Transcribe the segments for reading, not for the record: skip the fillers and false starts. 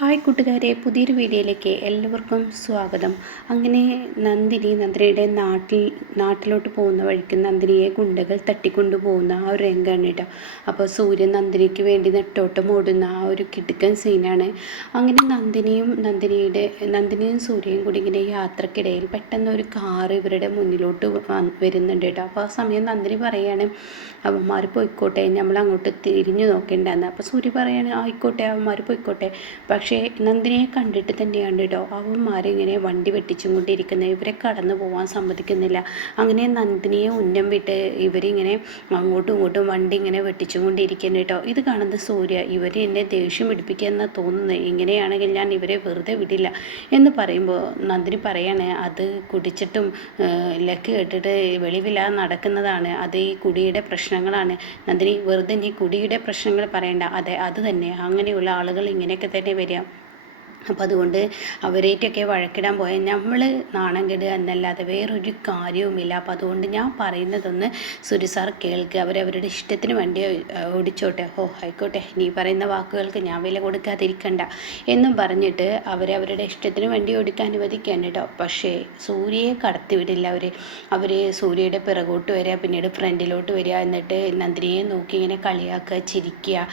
Hi കൂട്ടുകാരെ, പുതിയൊരു വീഡിയോയിലേക്ക് എല്ലാവർക്കും സ്വാഗതം. അങ്ങനെ നന്ദിനിയുടെ നാട്ടിലോട്ട് പോകുന്ന വഴിക്ക് നന്ദിനിയെ ഗുണ്ടകൾ തട്ടിക്കൊണ്ടു പോകുന്ന ആ ഒരു രംഗമാണ് കേട്ടോ. അപ്പോൾ സൂര്യൻ നന്ദിനിക്ക് വേണ്ടി നെട്ടോട്ടം ഓടുന്ന ആ ഒരു കിടുക്കൻ സീനാണ്. അങ്ങനെ നന്ദിനിയും സൂര്യയും കൂടി ഇങ്ങനെ യാത്രക്കിടയിൽ പെട്ടെന്ന് ഒരു കാറ് ഇവരുടെ മുന്നിലോട്ട് വരുന്നുണ്ട് കേട്ടോ. അപ്പോൾ ആ സമയം നന്ദിനി പറയാണ്, അവന്മാർ പോയിക്കോട്ടെ, നമ്മൾ അങ്ങോട്ട് തിരിഞ്ഞു നോക്കേണ്ടെന്ന്. അപ്പോൾ സൂര്യ പറയാണ്, ആയിക്കോട്ടെ അവന്മാർ പോയിക്കോട്ടെ. പക്ഷേ നന്ദിനിയെ കണ്ടിട്ട് തന്നെയാണ് കേട്ടോ അവന്മാരിങ്ങനെ വണ്ടി വെട്ടിച്ചും കൊണ്ടിരിക്കുന്നത്. ഇവരെ കടന്നു പോകാൻ സമ്മതിക്കുന്നില്ല. അങ്ങനെ നന്ദിനിയെ ഉന്നം വിട്ട് ഇവരിങ്ങനെ അങ്ങോട്ടും ഇങ്ങോട്ടും വണ്ടി ഇങ്ങനെ വെട്ടിച്ചും കൊണ്ടിരിക്കുന്നു കേട്ടോ. ഇത് കാണുന്ന സൂര്യ, ഇവർ എന്നെ ദേഷ്യം പിടിപ്പിക്കുകയെന്നാണ് തോന്നുന്നത്, ഇങ്ങനെയാണെങ്കിൽ ഞാൻ ഇവരെ വെറുതെ വിടില്ല എന്ന് പറയുമ്പോൾ നന്ദിനി പറയാണ്, അത് കുടിച്ചിട്ടും ലക്ക് കേട്ടിട്ട് വെളിവില്ലാതെ നടക്കുന്നതാണ്, അത് ഈ കുടിയുടെ പ്രശ്നങ്ങളാണ്. നന്ദിനി, വെറുതെ നീ കുടിയുടെ പ്രശ്നങ്ങൾ പറയണ്ട. അതെ, അത് തന്നെ, അങ്ങനെയുള്ള ആളുകൾ ഇങ്ങനെയൊക്കെ തന്നെ വരിക. അപ്പം അതുകൊണ്ട് അവരേറ്റൊക്കെ വഴക്കിടാൻ പോയാൽ നമ്മൾ നാണം കെടുക എന്നല്ലാതെ വേറൊരു കാര്യവുമില്ല. അപ്പം അതുകൊണ്ട് ഞാൻ പറയുന്നതൊന്ന് സുരി സാർ കേൾക്കുക, അവരവരുടെ ഇഷ്ടത്തിന് വേണ്ടി ഓടിച്ചോട്ടെ. ആയിക്കോട്ടെ, നീ പറയുന്ന വാക്കുകൾക്ക് ഞാൻ വില കൊടുക്കാതിരിക്കണ്ട എന്നും പറഞ്ഞിട്ട് അവരവരുടെ ഇഷ്ടത്തിന് വേണ്ടി ഓടിക്കാൻ അനുവദിക്കാൻ കേട്ടോ. പക്ഷേ സൂര്യയെ കടത്തിവിടില്ല അവർ സൂര്യയുടെ പിറകോട്ട് വരിക, പിന്നീട് ഫ്രണ്ടിലോട്ട് വരിക, എന്നിട്ട് നന്ദിനിയെ നോക്കി ഇങ്ങനെ കളിയാക്കുക, ചിരിക്കുക,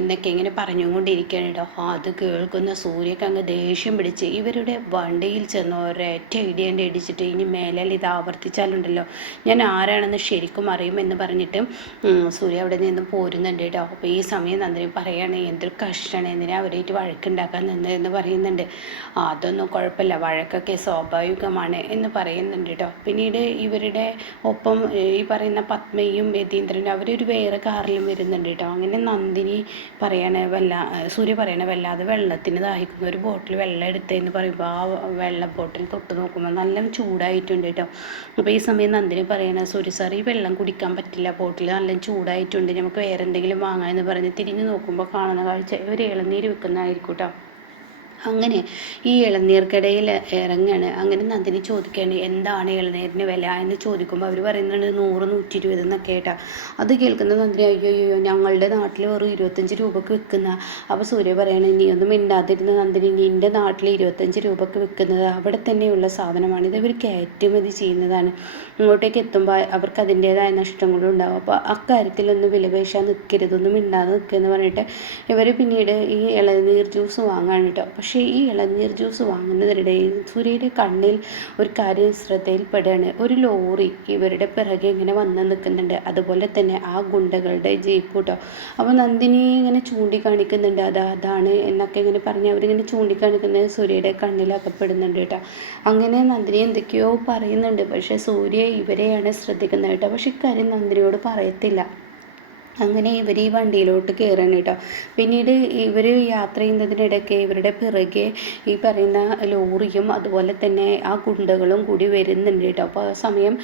എന്നൊക്കെ ഇങ്ങനെ പറഞ്ഞുകൊണ്ടിരിക്കുകയാണ് കേട്ടോ. അത് കേൾക്കുന്ന സൂര്യക്ക് അങ്ങ് ദേഷ്യം പിടിച്ച് ഇവരുടെ വണ്ടിയിൽ ചെന്ന് ഒരൊറ്റ ഇടിയൻ്റെ ഇടിച്ചിട്ട്, ഇനി മേലാൽ ഇത് ആവർത്തിച്ചാലുണ്ടല്ലോ ഞാൻ ആരാണെന്ന് ശരിക്കും അറിയുമെന്ന് പറഞ്ഞിട്ട് സൂര്യ അവിടെ നിന്ന് പോരുന്നുണ്ട് കേട്ടോ. അപ്പോൾ ഈ സമയം നന്ദിനി പറയുകയാണ്, എന്തൊരു കഷ്ടമാണ്, എന്തിനാ അവരായിട്ട് വഴക്കുണ്ടാക്കാൻ നിന്നതെന്ന് പറയുന്നുണ്ട്. അതൊന്നും കുഴപ്പമില്ല, വഴക്കൊക്കെ സ്വാഭാവികമാണ് എന്ന് പറയുന്നുണ്ട് കേട്ടോ. പിന്നീട് ഇവരുടെ ഒപ്പം ഈ പറയുന്ന പത്മയും യതീന്ദ്രനും അവരൊരു വേറെ കാറിലും വരുന്നുണ്ട് കേട്ടോ. അങ്ങനെ നന്ദിനി സൂര്യ പറയണ വല്ലാതെ വെള്ളത്തിന് ദാഹിക്കുന്ന ഒരു ബോട്ടിൽ വെള്ളം എടുത്തതെന്ന് പറയുമ്പോൾ ആ വെള്ള ബോട്ടിൽ തൊട്ട് നോക്കുമ്പോൾ നല്ല ചൂടായിട്ടുണ്ട് കേട്ടോ. അപ്പോൾ ഈ സമയം നന്ദിനി പറയണ, സൂര്യ സാർ ഈ വെള്ളം കുടിക്കാൻ പറ്റില്ല, ബോട്ടിൽ നല്ല ചൂടായിട്ടുണ്ട്, നമുക്ക് വേറെ എന്തെങ്കിലും വാങ്ങാമെന്ന് പറഞ്ഞ് തിരിഞ്ഞു നോക്കുമ്പോൾ കാണുന്ന കാഴ്ച ഇവർ ഇളനീര് വിൽക്കുന്നതായിരിക്കും കേട്ടോ. അങ്ങനെ ഈ ഇളനീർക്കടയിൽ ഇറങ്ങാണ്. അങ്ങനെ നന്ദിനി ചോദിക്കുകയാണ്, എന്താണ് ഇളനീരിന് വില എന്ന് ചോദിക്കുമ്പോൾ അവർ പറയുന്നുണ്ട് 100, 120 എന്നൊക്കെ കേട്ടോ. അത് കേൾക്കുന്ന നന്ദിനി, അയ്യോ ഞങ്ങളുടെ നാട്ടിൽ വെറും 25 രൂപക്ക് വിൽക്കുന്ന. അപ്പോൾ സൂര്യ പറയണേ, നീ ഒന്നും മിണ്ടാതിരുന്ന നന്ദിനി, നിൻ്റെ നാട്ടിൽ 25 രൂപക്ക് വിൽക്കുന്നത് അവിടെ തന്നെയുള്ള സാധനമാണ്, ഇത് ഇവർ കയറ്റുമതി ചെയ്യുന്നതാണ്, ഇങ്ങോട്ടേക്ക് എത്തുമ്പോൾ അവർക്ക് അതിൻ്റേതായ നഷ്ടങ്ങളും ഉണ്ടാകും. അപ്പോൾ അക്കാര്യത്തിലൊന്നും വിലപേശാൻ നിൽക്കരുതൊന്നും മിണ്ടാതെ നിൽക്കുമെന്ന് പറഞ്ഞിട്ട് ഇവർ പിന്നീട് ഈ ഇളനീർ ജ്യൂസ് വാങ്ങാൻ കേട്ടോ. പക്ഷേ ഈ ഇളനീർ ജ്യൂസ് വാങ്ങുന്നതിനിടയിൽ സൂര്യയുടെ കണ്ണിൽ ഒരു കാര്യം ശ്രദ്ധയിൽപ്പെടുകയാണ്. ഒരു ലോറി ഇവരുടെ പിറകെ ഇങ്ങനെ വന്ന് നിൽക്കുന്നുണ്ട്, അതുപോലെ തന്നെ ആ ഗുണ്ടകളുടെ ജീപ്പ് കേട്ടോ. അപ്പോൾ നന്ദിനി ഇങ്ങനെ ചൂണ്ടിക്കാണിക്കുന്നുണ്ട്, അതാണ് എന്നൊക്കെ ഇങ്ങനെ പറഞ്ഞ് അവരിങ്ങനെ ചൂണ്ടിക്കാണിക്കുന്നത് സൂര്യയുടെ കണ്ണിൽ അകപ്പെടുന്നുണ്ട് കേട്ടോ. അങ്ങനെ നന്ദിനി എന്തൊക്കെയോ പറയുന്നുണ്ട്, പക്ഷേ സൂര്യ ഇവരെയാണ് ശ്രദ്ധിക്കുന്നത് കേട്ടോ. പക്ഷെ ഇക്കാര്യം നന്ദിനിയോട് പറയത്തില്ല. അങ്ങനെ ഇവർ ഈ വണ്ടിയിലോട്ട് കയറാണ് കേട്ടോ. പിന്നീട് ഇവർ യാത്ര ചെയ്യുന്നതിനിടയ്ക്ക് ഇവരുടെ പിറകെ ഈ പറയുന്ന ലോറിയും അതുപോലെ തന്നെ ആ ഗുണ്ടകളും കൂടി വരുന്നുണ്ട് കേട്ടോ. അപ്പോൾ ആ സമയം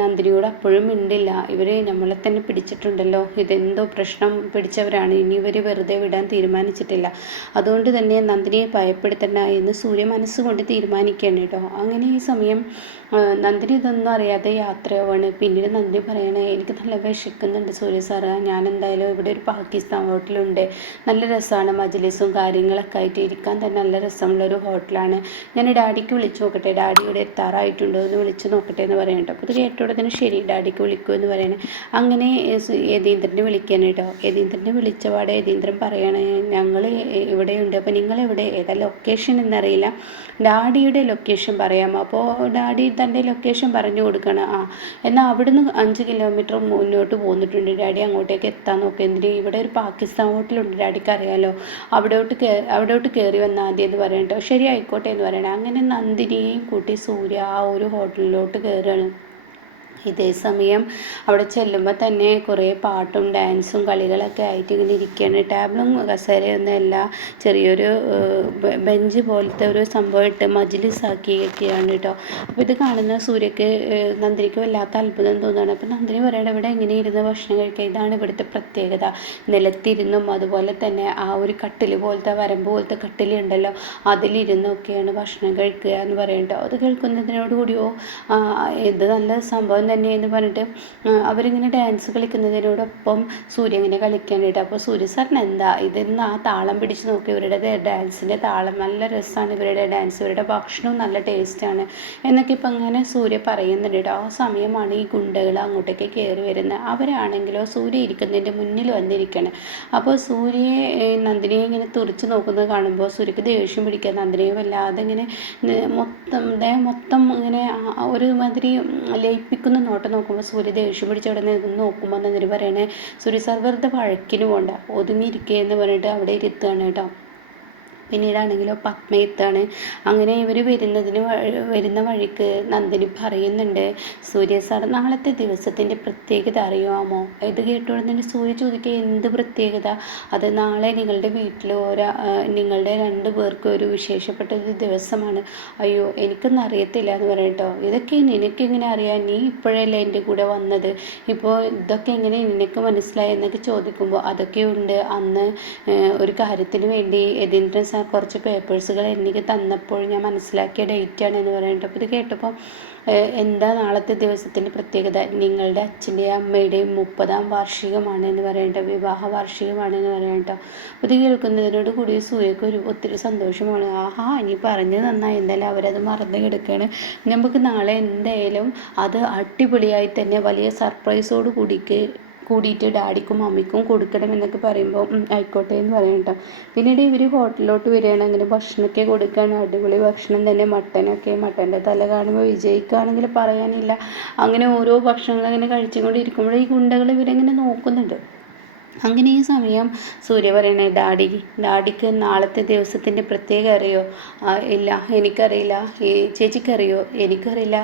നന്ദിനിയോട് അപ്പോഴും മിണ്ടില്ല, ഇവർ നമ്മളെ തന്നെ പിടിച്ചിട്ടുണ്ടല്ലോ, ഇതെന്തോ പ്രശ്നം പിടിച്ചവരാണ്, ഇനി ഇവർ വെറുതെ വിടാൻ തീരുമാനിച്ചിട്ടില്ല, അതുകൊണ്ട് തന്നെ നന്ദിനിയെ ഭയപ്പെടുത്തണ്ട എന്ന് സൂര്യ മനസ്സുകൊണ്ട് തീരുമാനിക്കുകയാണ് കേട്ടോ. അങ്ങനെ ഈ സമയം നന്ദിനി ഇതൊന്നും അറിയാതെ യാത്രയാവാണ്. പിന്നീട് നന്ദിനി പറയണേ, എനിക്ക് നല്ല വിശക്കുന്നുണ്ട് സൂര്യ സാറ്, ഞാൻ എന്തായാലും ഇവിടെ ഒരു പാകിസ്ഥാൻ ഹോട്ടലുണ്ട്, നല്ല രസമാണ്, മജ്ലിസും കാര്യങ്ങളൊക്കെ ആയിട്ട് ഇരിക്കാൻ തന്നെ നല്ല രസമുള്ളൊരു ഹോട്ടലാണ്, ഞാൻ ഡാഡിക്ക് വിളിച്ചു നോക്കട്ടെ, ഡാഡി ഇവിടെ എത്താറായിട്ടുണ്ടോ എന്ന് വിളിച്ച് നോക്കട്ടെ എന്ന് പറയട്ടോ. അപ്പോൾ ഇത് കേട്ടോടെ തന്നെ ശരി, ഡാഡിക്ക് വിളിക്കുമെന്ന് പറയണേ. അങ്ങനെ യതീന്ദ്രനെ വിളിക്കാൻ കേട്ടോ. യതീന്ദ്രനെ വിളിച്ചപാടെ യതീന്ദ്രൻ പറയണേ, ഞങ്ങൾ ഇവിടെയുണ്ട്, അപ്പോൾ നിങ്ങളെവിടെ, ഏതാ ലൊക്കേഷൻ എന്നറിയില്ല, ഡാഡിയുടെ ലൊക്കേഷൻ പറയാമോ. അപ്പോൾ ഡാഡി തൻ്റെ ലൊക്കേഷൻ പറഞ്ഞു കൊടുക്കണം. എന്നാൽ അവിടുന്ന് 5 കിലോമീറ്റർ മുന്നോട്ട് പോന്നിട്ടുണ്ട് ഡാഡി, അങ്ങോട്ടേക്ക് എത്താൻ നോക്കുക, എന്തിന് ഇവിടെ ഒരു പാകിസ്ഥാൻ ഹോട്ടലുണ്ട്, ഡാഡിക്ക് അറിയാമല്ലോ, അവിടോട്ട് കയറി വന്നാൽ മതി എന്ന് പറയട്ടോ. ശരി ആയിക്കോട്ടെ എന്ന് പറയണേ. അങ്ങനെ നന്ദിനിയും കൂട്ടി സൂര്യ ആ ഒരു ഹോട്ടലിലോട്ട് കയറുകയാണ്. ഇതേ സമയം അവിടെ ചെല്ലുമ്പോൾ തന്നെ കുറേ പാട്ടും ഡാൻസും കളികളൊക്കെ ആയിട്ട് ഇങ്ങനെ ഇരിക്കുകയാണ്. ടേബിളും കസേരയൊന്നുമല്ല, ചെറിയൊരു ബെഞ്ച് പോലത്തെ ഒരു സംഭവം ഇട്ട് മജ്ലിസാക്കിയൊക്കെയാണ് കേട്ടോ. അപ്പോൾ ഇത് കാണുന്ന സൂര്യക്ക് നന്ദിനിക്ക് വല്ലാത്ത അത്ഭുതം തോന്നുകയാണ്. അപ്പോൾ നന്ദിനി പറയണം, ഇവിടെ എങ്ങനെ ഇരുന്ന് ഭക്ഷണം കഴിക്കുക, ഇതാണ് ഇവിടുത്തെ പ്രത്യേകത, നിലത്തിരുന്നും അതുപോലെ തന്നെ ആ ഒരു കട്ടിൽ പോലത്തെ വരമ്പ് പോലത്തെ കട്ടിലുണ്ടല്ലോ അതിലിരുന്നൊക്കെയാണ് ഭക്ഷണം കഴിക്കുക എന്ന് പറയട്ടോ. അത് കേൾക്കുന്നതിനോടുകൂടിയോ ഇത് നല്ല സംഭവം തന്നെ എന്ന് പറഞ്ഞിട്ട് അവരിങ്ങനെ ഡാൻസ് കളിക്കുന്നതിനോടൊപ്പം സൂര്യ ഇങ്ങനെ കളിക്കാനായിട്ട്. അപ്പോൾ സൂര്യ സാറിന് എന്താ ഇതെന്ന് ആ താളം പിടിച്ച് നോക്കി, ഇവരുടെ ഡാൻസിൻ്റെ താളം നല്ല രസമാണ്, ഇവരുടെ ഡാൻസ്, ഇവരുടെ ഭക്ഷണവും നല്ല ടേസ്റ്റാണ് എന്നൊക്കെ ഇപ്പം അങ്ങനെ സൂര്യ പറയുന്നുണ്ട് കേട്ടോ. ആ സമയമാണ് ഈ ഗുണ്ടകൾ അങ്ങോട്ടേക്ക് കയറി വരുന്നത്. അവരാണെങ്കിലോ സൂര്യ ഇരിക്കുന്നതിൻ്റെ മുന്നിൽ വന്നിരിക്കുകയാണ്. അപ്പോൾ സൂര്യയെ നന്ദിനിയെ ഇങ്ങനെ തുറിച്ച് നോക്കുന്നത് കാണുമ്പോൾ സൂര്യക്ക് ദേഷ്യം പിടിക്കുക. നന്ദിനിയെ വല്ലാതെ ഇങ്ങനെ മൊത്തം ഇങ്ങനെ ഒരുമാതിരി ലയിപ്പിക്കുന്ന നോട്ടം നോക്കുമ്പോൾ സൂര്യ ദേഷ്യം പിടിച്ച് അവിടെ നിന്ന് നോക്കുമ്പോൾ നന്ദിനി പറയണേ, സൂര്യ സാർ വെറുതെ വഴക്കിന് പോകണ്ട, ഒതുങ്ങിയിരിക്കുക എന്ന് പറഞ്ഞിട്ട് അവിടെ ഇരുത്തുകയാണ് കേട്ടോ. പിന്നീടാണെങ്കിലോ പത്മയത്താണ്. അങ്ങനെ ഇവർ വരുന്ന വഴിക്ക് നന്ദിനി പറയുന്നുണ്ട്, സൂര്യ സാർ നാളത്തെ ദിവസത്തിൻ്റെ പ്രത്യേകത അറിയാമോ? ഇത് കേട്ടുകൊണ്ട് സൂര്യ ചോദിക്കുക, എന്ത് പ്രത്യേകത? അത് നാളെ നിങ്ങളുടെ വീട്ടിൽ നിങ്ങളുടെ 2 പേർക്കും ഒരു വിശേഷപ്പെട്ട ഒരു ദിവസമാണ്. അയ്യോ എനിക്കൊന്നും അറിയത്തില്ല എന്ന് പറയട്ടോ. ഇതൊക്കെ നിനക്കെങ്ങനെ അറിയാം? നീ ഇപ്പോഴല്ലേ എൻ്റെ കൂടെ വന്നത്, ഇപ്പോൾ ഇതൊക്കെ എങ്ങനെ നിനക്ക് മനസ്സിലായി എന്നൊക്കെ ചോദിക്കുമ്പോൾ അതൊക്കെ ഉണ്ട്, അന്ന് ഒരു കാര്യത്തിന് വേണ്ടി യതീന്ദ്രൻ സാർ കുറച്ച് പേപ്പേഴ്സുകൾ എനിക്ക് തന്നപ്പോൾ ഞാൻ മനസ്സിലാക്കിയ ഡേറ്റാണ് എന്ന് പറഞ്ഞിട്ട്. അപ്പോൾ ഇത് കേട്ടപ്പോൾ എന്താ നാളത്തെ ദിവസത്തിൻ്റെ പ്രത്യേകത? നിങ്ങളുടെ അച്ഛൻ്റെയും അമ്മയുടെയും 30ാം വാർഷികമാണ് എന്ന് പറയണ്ട, വിവാഹ വാർഷികമാണ് എന്ന് പറയണ്ട. അപ്പോൾ ഇത് കേൾക്കുന്നതിനോട് കൂടി സൂര്യക്ക് ഒത്തിരി സന്തോഷമാണ്. ആഹാ, ഇനി പറഞ്ഞ് നന്നായി, എന്തായാലും അവരത് മറന്നു കിടക്കുകയാണ്. നമുക്ക് നാളെ എന്തായാലും അത് അടിപൊളിയായി തന്നെ വലിയ സർപ്രൈസോട് കൂടിയിട്ട് ഡാഡിക്കും മമ്മിക്കും കൊടുക്കണം എന്നൊക്കെ പറയുമ്പോൾ ആയിക്കോട്ടെ എന്ന് പറയും കേട്ടോ. പിന്നീട് ഇവർ ഹോട്ടലിലോട്ട് വരികയാണ്. അങ്ങനെ ഭക്ഷണമൊക്കെ കൊടുക്കുകയാണ്. അടിപൊളി ഭക്ഷണം തന്നെ, മട്ടൻ്റെ തല കാണുമ്പോൾ വിജയിക്കുകയാണെങ്കിൽ പറയാനില്ല. അങ്ങനെ ഓരോ ഭക്ഷണങ്ങൾ അങ്ങനെ കഴിച്ചുകൊണ്ടിരിക്കുമ്പോൾ ഈ ഗുണ്ടകൾ ഇവരെങ്ങനെ നോക്കുന്നുണ്ട്. അങ്ങനെ ഈ സമയം സൂര്യ പറയണേ, ഡാഡിക്ക് നാളത്തെ ദിവസത്തിൻ്റെ പ്രത്യേകം അറിയോ? ഇല്ല എനിക്കറിയില്ല. ചേച്ചിക്കറിയോ? എനിക്കറിയില്ല.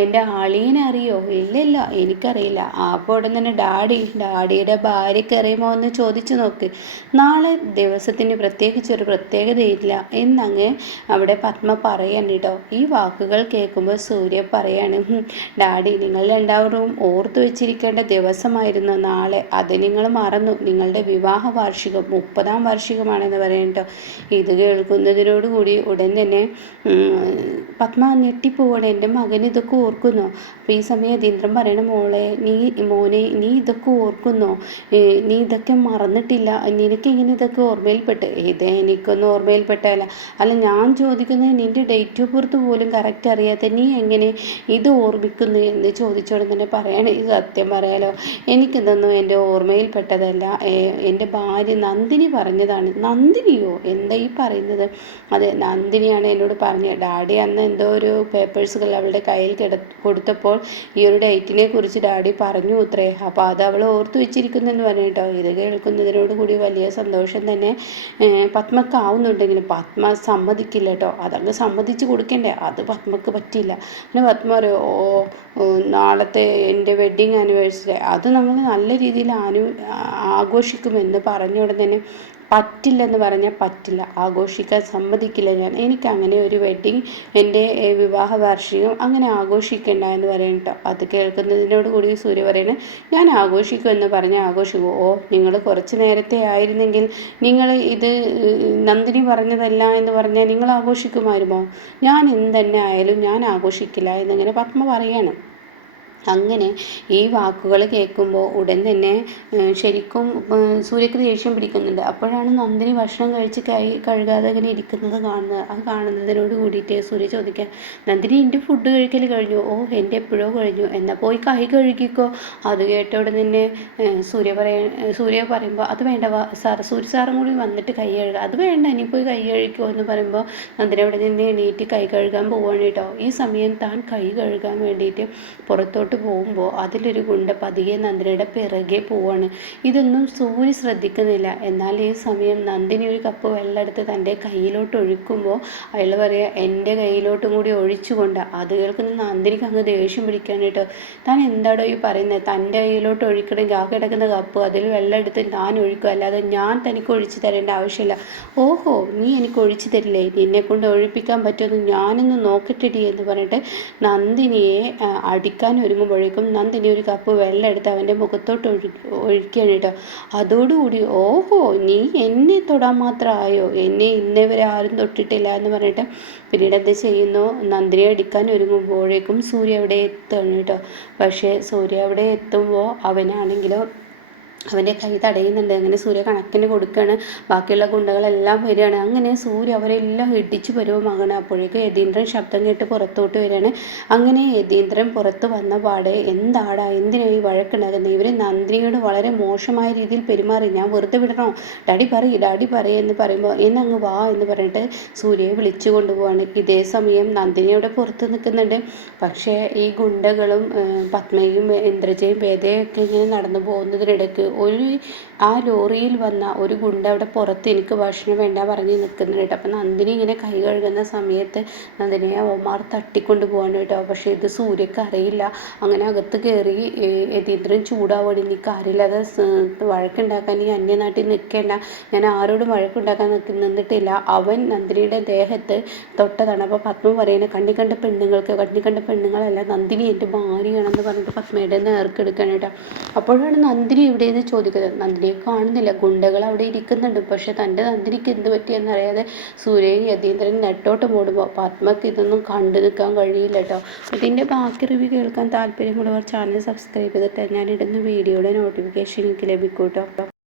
എൻ്റെ ആളീനെ അറിയോ? ഇല്ല എനിക്കറിയില്ല. അപ്പോൾ ഉടൻ തന്നെ ഡാഡിയുടെ ഭാര്യയ്ക്ക് അറിയുമോ എന്ന് ചോദിച്ചു നോക്ക്. നാളെ ദിവസത്തിന് പ്രത്യേകിച്ചൊരു പ്രത്യേകതയില്ല എന്നങ്ങ് അവിടെ പത്മ പറയാൻ കേട്ടോ. ഈ വാക്കുകൾ കേൾക്കുമ്പോൾ സൂര്യ പറയാണ്, ഡാഡി നിങ്ങൾ രണ്ടാവരും ഓർത്തു വെച്ചിരിക്കേണ്ട ദിവസമായിരുന്നു നാളെ, അത് നിങ്ങൾ മറന്നു. നിങ്ങളുടെ വിവാഹ വാർഷികം 30ാം വാർഷികമാണെന്ന് പറയും കേട്ടോ. ഇത് കേൾക്കുന്നതിനോടുകൂടി ഉടൻ തന്നെ പത്മ ഞെട്ടിപ്പോവാണ്. എൻ്റെ മകൻ ഇതൊക്കെ ഓർക്കുന്നോ? അപ്പോൾ ഈ സമയം യതീന്ദ്രൻ പറയണ, മോനെ നീ ഇതൊക്കെ ഓർക്കുന്നോ? നീ ഇതൊക്കെ മറന്നിട്ടില്ല? നിനക്കെങ്ങനെ ഇതൊക്കെ ഓർമ്മയിൽപ്പെട്ട്? ഇത് എനിക്കൊന്നും ഓർമ്മയിൽപ്പെട്ടല്ല. അല്ല ഞാൻ ചോദിക്കുന്നത്, നിൻ്റെ ഡേറ്റ് ഓഫ് ബർത്ത് പോലും കറക്റ്റ് അറിയാത്ത നീ എങ്ങനെ ഇത് ഓർമ്മിക്കുന്നു എന്ന് ചോദിച്ചോടെ തന്നെ പറയാണ്. ഇത് സത്യം പറയാലോ, എനിക്കിതൊന്നും എൻ്റെ ഓർമ്മയിൽപ്പെട്ടതല്ല, എൻ്റെ ഭാര്യ നന്ദിനി പറഞ്ഞതാണ്. നന്ദിനിയോ? എന്താ ഈ പറയുന്നത്? അതെ, നന്ദിനിയാണ് എന്നോട് പറഞ്ഞത്. ഡാഡി അന്ന് എന്തോ ഒരു പേപ്പേഴ്സുകൾ അവളുടെ കയ്യിൽ കൊടുത്തപ്പോൾ ഈ ഒരു ഡേറ്റിനെ കുറിച്ച് ഡാഡി പറഞ്ഞു അത്രേ. അപ്പോൾ അത് അവൾ ഓർത്തു വെച്ചിരിക്കുന്നെന്ന് പറഞ്ഞു കേട്ടോ. ഇത് കേൾക്കുന്നതിനോട് കൂടി വലിയ സന്തോഷം തന്നെ പത്മക്ക് ആവുന്നുണ്ടെങ്കിലും പത്മ സമ്മതിക്കില്ല കേട്ടോ. അതങ്ങ് സമ്മതിച്ച് കൊടുക്കണ്ടേ, അത് പത്മക്ക് പറ്റില്ല. പിന്നെ പത്മ പറയും, നാളത്തെ എൻ്റെ വെഡ്ഡിങ് ആനിവേഴ്സറി അത് നമ്മൾ നല്ല രീതിയിൽ ആഘോഷിക്കുമെന്ന് പറഞ്ഞ ഉടൻ തന്നെ പറ്റില്ലെന്ന് പറഞ്ഞാൽ പറ്റില്ല, ആഘോഷിക്കാൻ സമ്മതിക്കില്ല ഞാൻ. എനിക്കങ്ങനെ ഒരു വെഡ്ഡിങ്, എൻ്റെ വിവാഹ വാർഷികം അങ്ങനെ ആഘോഷിക്കേണ്ട എന്ന് പറയും കേട്ടോ. അത് കേൾക്കുന്നതിനോട് കൂടി സൂര്യ പറയുന്നത്, ഞാൻ ആഘോഷിക്കുമെന്ന് പറഞ്ഞാൽ ആഘോഷിക്കുമോ? നിങ്ങൾ കുറച്ച് നേരത്തെ ആയിരുന്നെങ്കിൽ നിങ്ങൾ ഇത് നന്ദിനി പറഞ്ഞതല്ല എന്ന് പറഞ്ഞാൽ നിങ്ങൾ ആഘോഷിക്കുമായിരുന്നോ? ഞാൻ എന്തെന്നെ ആയാലും ഞാൻ ആഘോഷിക്കില്ല എന്നിങ്ങനെ പത്മ പറയാണ്. അങ്ങനെ ഈ വാക്കുകൾ കേൾക്കുമ്പോൾ ഉടൻ തന്നെ ശരിക്കും സൂര്യക്ക് ദേഷ്യം പിടിക്കുന്നുണ്ട്. അപ്പോഴാണ് നന്ദിനി ഭക്ഷണം കഴിച്ച് കഴുകാതെ അങ്ങനെ ഇരിക്കുന്നത് കാണുന്നത്. ആ കാണുന്നതിനോട് കൂടിയിട്ട് സൂര്യ ചോദിക്കാൻ, നന്ദിനി എൻ്റെ ഫുഡ് കഴിക്കൽ കഴിഞ്ഞു? എൻ്റെ എപ്പോഴോ കഴിഞ്ഞു, എന്നാൽ പോയി കൈ കഴുകിക്കോ. അത് കേട്ട ഉടൻ തന്നെ സൂര്യ പറയുമ്പോൾ, അത് വേണ്ട സൂര്യ സാറും കൂടി വന്നിട്ട് കൈ കഴുകുക. അത് വേണ്ട, ഇനി പോയി കൈ കഴുകുമോ എന്ന് പറയുമ്പോൾ നന്ദിനി അവിടെ നിന്ന് എണീറ്റ് കൈ കഴുകാൻ പോവുകയാണ് കേട്ടോ. ഈ സമയം താൻ കൈ കഴുകാൻ വേണ്ടിയിട്ട് പുറത്തോട്ട് പോകുമ്പോൾ അതിലൊരു ഗുണ്ട പതിയെ നന്ദിനിയുടെ പിറകെ പോവാണ്. ഇതൊന്നും സൂര്യ ശ്രദ്ധിക്കുന്നില്ല. എന്നാൽ ഈ സമയം നന്ദിനി ഒരു കപ്പ് വെള്ളം എടുത്ത് തൻ്റെ കയ്യിലോട്ട് ഒഴിക്കുമ്പോൾ അയാൾ പറയുക, എൻ്റെ കയ്യിലോട്ടും കൂടി ഒഴിച്ചുകൊണ്ട്. അത് കേൾക്കുന്ന നന്ദിനിക്ക് അങ്ങ് ദേഷ്യം പിടിക്കാൻ കേട്ടോ. താൻ എന്താടോ ഈ പറയുന്നത്? തൻ്റെ കയ്യിലോട്ട് ഒഴിക്കണമെങ്കിൽ ആ കിടക്കുന്ന കപ്പ് അതിൽ വെള്ളം എടുത്ത് താൻ ഒഴിക്കുക, അല്ലാതെ ഞാൻ തനിക്ക് ഒഴിച്ചു തരേണ്ട ആവശ്യമില്ല. ഓഹോ, നീ എനിക്ക് ഒഴിച്ചു തരില്ലേ? നിന്നെ കൊണ്ട് ഒഴിപ്പിക്കാൻ പറ്റുമെന്ന് ഞാനൊന്ന് നോക്കട്ടെടി എന്ന് പറഞ്ഞിട്ട് നന്ദിനിയെ അടിക്കാൻ ഒരുങ്ങും. ഇറങ്ങുമ്പോഴേക്കും നന്ദിനി ഒരു കപ്പ് വെള്ളം എടുത്ത് അവൻ്റെ മുഖത്തോട്ട് ഒഴിക്കുകയാണ് കേട്ടോ. അതോടുകൂടി ഓഹോ നീ എന്നെ തൊടാൻ മാത്രമായോ, എന്നെ ഇന്നേ വരെ ആരും തൊട്ടിട്ടില്ല എന്ന് പറഞ്ഞിട്ട് പിന്നീട് എന്ത് ചെയ്യുന്നു, നന്ദിനിയെ അടിക്കാൻ ഒരുങ്ങുമ്പോഴേക്കും സൂര്യ അവിടെ എത്തുകയാണ് കേട്ടോ. പക്ഷേ സൂര്യ അവിടെ എത്തുമ്പോൾ അവനാണെങ്കിലോ അവൻ്റെ കൈ തടയുന്നുണ്ട്. അങ്ങനെ സൂര്യ കണക്കിന് കൊടുക്കുകയാണ്. ബാക്കിയുള്ള ഗുണ്ടകളെല്ലാം വരികയാണ്. അങ്ങനെ സൂര്യ അവരെല്ലാം ഇടിച്ചു പരുവമാകണം. അപ്പോഴേക്കും യതീന്ദ്രൻ ശബ്ദം കേട്ട് പുറത്തോട്ട് വരികയാണ്. അങ്ങനെ യതീന്ദ്രൻ പുറത്ത് വന്ന പാടെ എന്താടാ എന്തിനായി വഴക്കുണ്ടാകുന്നത്, ഇവർ നന്ദിനിയോട് വളരെ മോശമായ രീതിയിൽ പെരുമാറി, ഞാൻ വെറുതെ വിടണോ, ഡാഡി പറയ് എന്ന് പറയുമ്പോൾ എന്നങ്ങ് വാ എന്ന് പറഞ്ഞിട്ട് സൂര്യയെ വിളിച്ചു കൊണ്ടുപോവാണ്. ഇതേ സമയം നന്ദിനിയുടെ പുറത്ത് നിൽക്കുന്നുണ്ട്. പക്ഷേ ഈ ഗുണ്ടകളും പത്മയും ഇന്ദ്രജയും വേദയൊക്കെ ഇങ്ങനെ നടന്നു പോകുന്നതിനിടയ്ക്ക് ആ ലോറിയിൽ വന്ന ഒരു ഗുണ്ട അവിടെ പുറത്ത് എനിക്ക് ഭക്ഷണം വേണ്ട പറഞ്ഞ് നിൽക്കുന്നുണ്ട് കേട്ടോ. അപ്പം നന്ദിനി ഇങ്ങനെ കൈ കഴുകുന്ന സമയത്ത് നന്ദിനിയെ അവന്മാർ തട്ടിക്കൊണ്ട് പോകാൻ കേട്ടോ. പക്ഷേ ഇത് സൂര്യക്ക് അറിയില്ല. അങ്ങനെ അകത്ത് കയറി യതീന്ദ്രൻ ചൂടാവണം, നീ കാര്യമില്ലാതെ വഴക്കുണ്ടാക്കാൻ ഈ അന്യനാട്ടിൽ നിൽക്കേണ്ട, ഞാൻ ആരോടും വഴക്കുണ്ടാക്കാൻ നിന്നിട്ടില്ല. അവൻ നന്ദിനിയുടെ ദേഹത്ത് തൊട്ടതാണ്. അപ്പോൾ പത്മ പറയുന്നത് കണ്ണി കണ്ട പെണ്ണുങ്ങളല്ല, നന്ദിനി എൻ്റെ ഭാര്യയാണെന്ന് പറഞ്ഞിട്ട് പത്മയുടെ നേർക്കെടുക്കണം കേട്ടോ. അപ്പോഴാണ് നന്ദിനി എവിടെയെന്ന് ചോദിക്കുന്നത്. നന്ദിനിയെ കാണുന്നില്ല, ഗുണ്ടകൾ അവിടെ ഇരിക്കുന്നുണ്ട്. പക്ഷെ തൻ്റെ നന്ദിനിക്ക് എന്ത് പറ്റിയെന്നറിയാതെ സൂര്യയും യതീന്ദ്രൻ നെട്ടോട്ട് മൂടുമ്പോൾ പത്മക്ക് ഇതൊന്നും കണ്ടു നിൽക്കാൻ കഴിയില്ല കേട്ടോ. ഇതിൻ്റെ ബാക്കി റിവ്യൂ കേൾക്കാൻ താല്പര്യമുള്ളവർ ചാനൽ സബ്സ്ക്രൈബ് ചെയ്തിട്ട് ഞാനിടുന്ന വീഡിയോയുടെ നോട്ടിഫിക്കേഷൻ എനിക്ക് ലഭിക്കും കേട്ടോ.